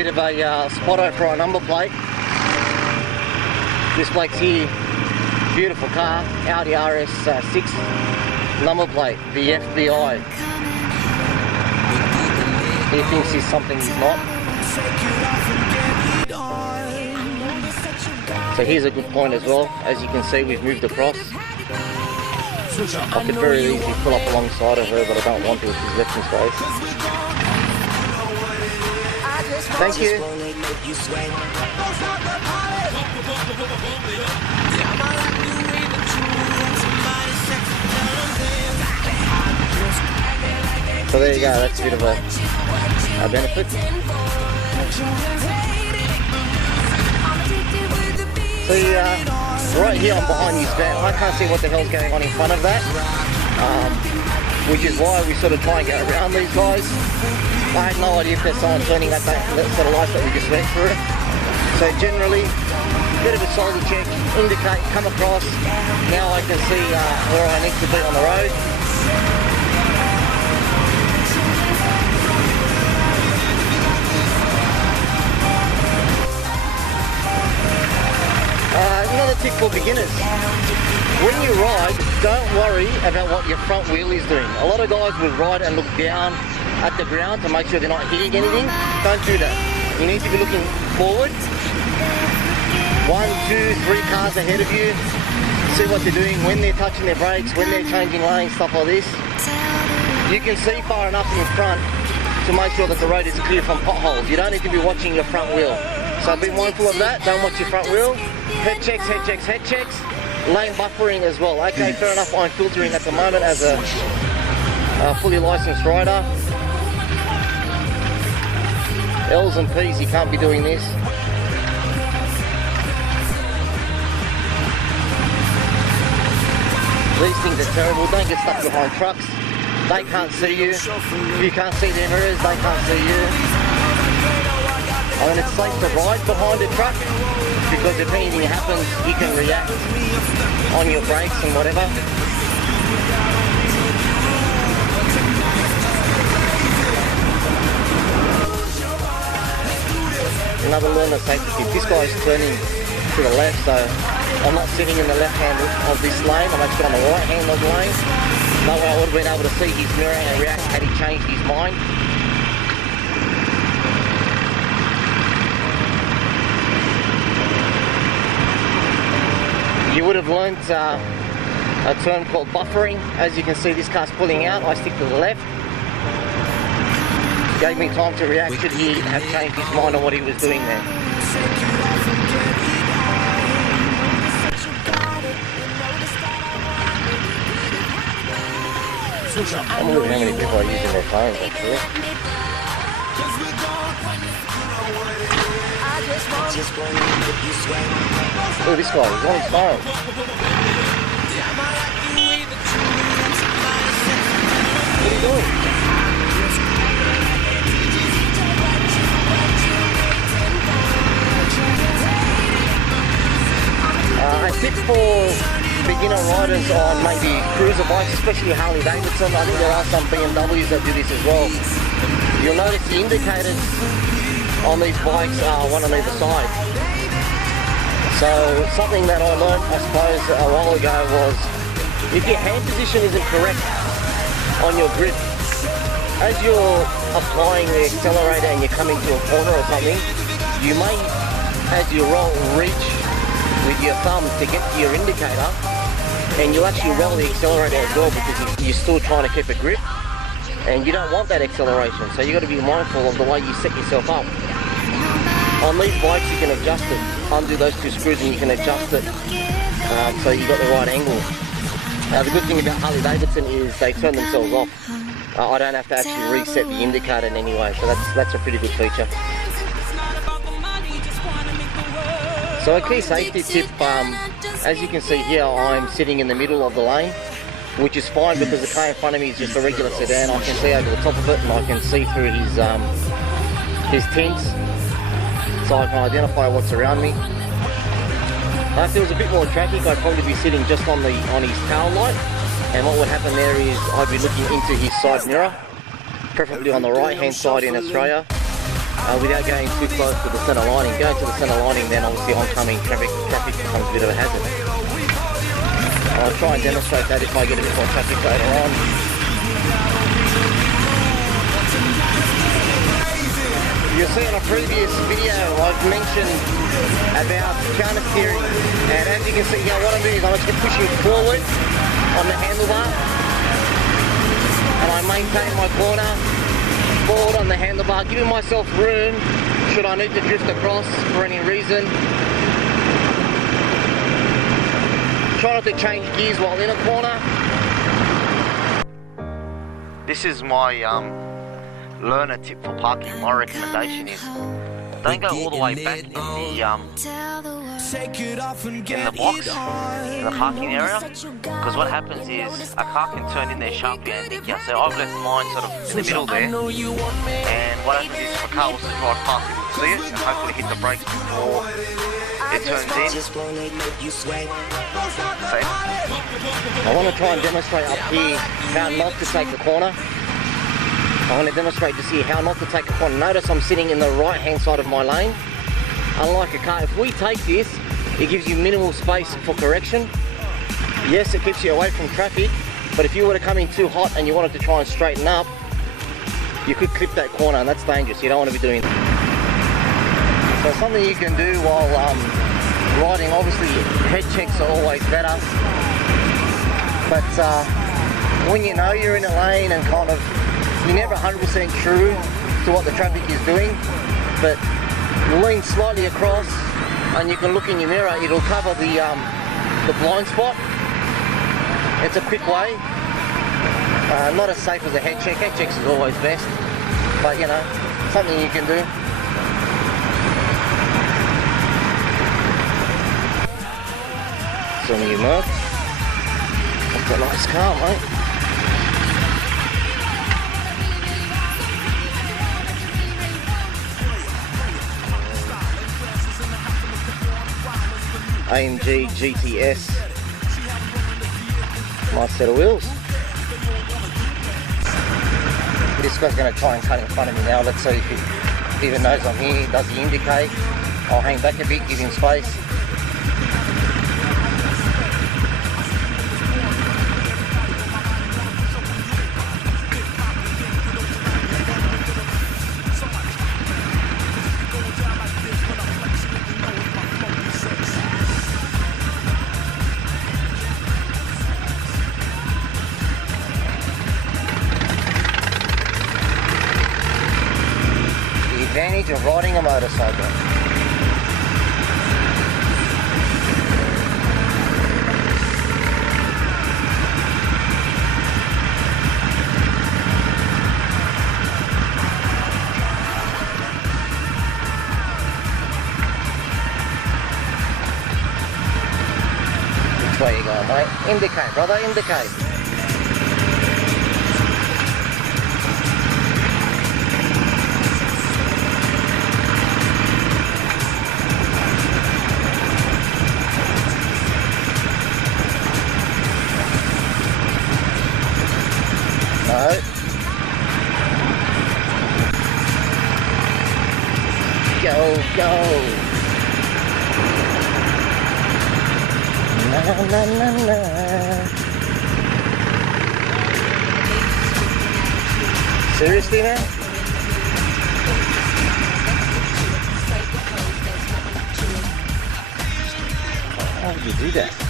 Bit of a spotto for a number plate. This bloke's here, beautiful car, Audi RS6 number plate, the FBI. He thinks he's something he's not. So here's a good point as well. As you can see, we've moved across. I could very easily pull up alongside of her, but I don't want to if she's left in space. Thank you. So there you go, that's a bit of a benefit. See, right here I'm behind this van. I can't see what the hell's going on in front of that, which is why we sort of try and get around these guys. I had no idea if there's someone turning that sort of light that we just went through. So generally, bit of a shoulder check, indicate, come across. Now I can see where I need to be on the road. Another tip for beginners. When you ride, don't worry about what your front wheel is doing. A lot of guys will ride and look down at the ground to make sure they're not hitting anything. Don't do that. You need to be looking forward. 1, 2, 3 cars ahead of you. See what they're doing, when they're touching their brakes, when they're changing lanes, stuff like this. You can see far enough in front to make sure that the road is clear from potholes. You don't need to be watching your front wheel. So be mindful of that. Don't watch your front wheel. Head checks, head checks, head checks. Lane buffering as well. Okay, fair enough, I'm filtering at the moment as a fully licensed rider. L's and P's, you can't be doing this. These things are terrible. Don't get stuck behind trucks. They can't see you. You can't see their mirrors, they can't see you. I mean, it's safe to ride behind a truck because if anything happens, you can react on your brakes and whatever. Another learner safety tip. This guy's turning to the left, so I'm not sitting in the left hand of this lane. I'm actually on the right hand of the lane. That way I would have been able to see his mirror and react had he changed his mind. You would have learnt a term called buffering. As you can see, this car's pulling out. I stick to the left. Gave me time to react. Should he have changed his mind on what he was doing there? I'm wondering how many people are using their phones actually. Look at this guy, he's on his phone. What are you doing? A tip for beginner riders on maybe cruiser bikes, especially Harley-Davidson. I think there are some BMWs that do this as well. You'll notice the indicators on these bikes are one on either side. So something that I learned, I suppose, a while ago was if your hand position isn't correct on your grip, as you're applying the accelerator and you're coming to a corner or something, you may, as you roll, reach with your thumb to get to your indicator, and you'll actually roll the accelerator as well because you're still trying to keep a grip, and you don't want that acceleration. So you've got to be mindful of the way you set yourself up. On these bikes you can adjust it, undo those two screws and you can adjust it so you've got the right angle. The good thing about Harley-Davidson is they turn themselves off. I don't have to actually reset the indicator in any way, so that's a pretty good feature. So a key safety tip, as you can see here, I'm sitting in the middle of the lane, which is fine because the car in front of me is just a regular sedan. I can see over the top of it and I can see through his tints, so I can identify what's around me. If there was a bit more traffic, I'd probably be sitting just on his tail light, and what would happen there is I'd be looking into his side mirror, preferably on the right hand side in Australia. without going too close to the centre lining. Going to the centre lining, then obviously oncoming traffic becomes a bit of a hazard. I'll try and demonstrate that if I get a bit more traffic later on. You'll see on a previous video I've mentioned about counter steering, and as you can see here, what I'm doing is I'm just pushing forward on the handlebar, and I maintain my corner forward on the handlebar, giving myself room should I need to drift across for any reason. Try not to change gears while in a corner. This is my learner tip for parking. My recommendation is don't go all the way back in the box, in the parking area, because what happens is a car can turn in there sharply and nick you. So I've left mine sort of in the middle there, and what happens is if a car wants to drive past, it will see it and hopefully hit the brakes before it turns in. See? I want to try and demonstrate up here how not to take the corner. I want to demonstrate to see how not to take a corner. Notice I'm sitting in the right hand side of my lane. Unlike a car, if we take this, it gives you minimal space for correction. Yes, it keeps you away from traffic, but if you were to come in too hot and you wanted to try and straighten up, you could clip that corner, and that's dangerous. You don't want to be doing that. So something you can do while riding, obviously head checks are always better, but when you know you're in a lane and kind of you're never 100% true to what the traffic is doing, but you lean slightly across and you can look in your mirror, it'll cover the blind spot. It's a quick way, not as safe as a head check. Head checks is always best, but you know, something you can do. Some of you Merc. That's a nice car, mate. AMG GTS, nice set of wheels. This guy's going to try and cut in front of me now. Let's see if he even knows I'm here. Does he indicate? I'll hang back a bit, give him space. Advantage of riding a motorcycle. Which way you going, mate? Indicate, brother, indicate. No. Go, go. Na na na na. Seriously, man? How did you do that?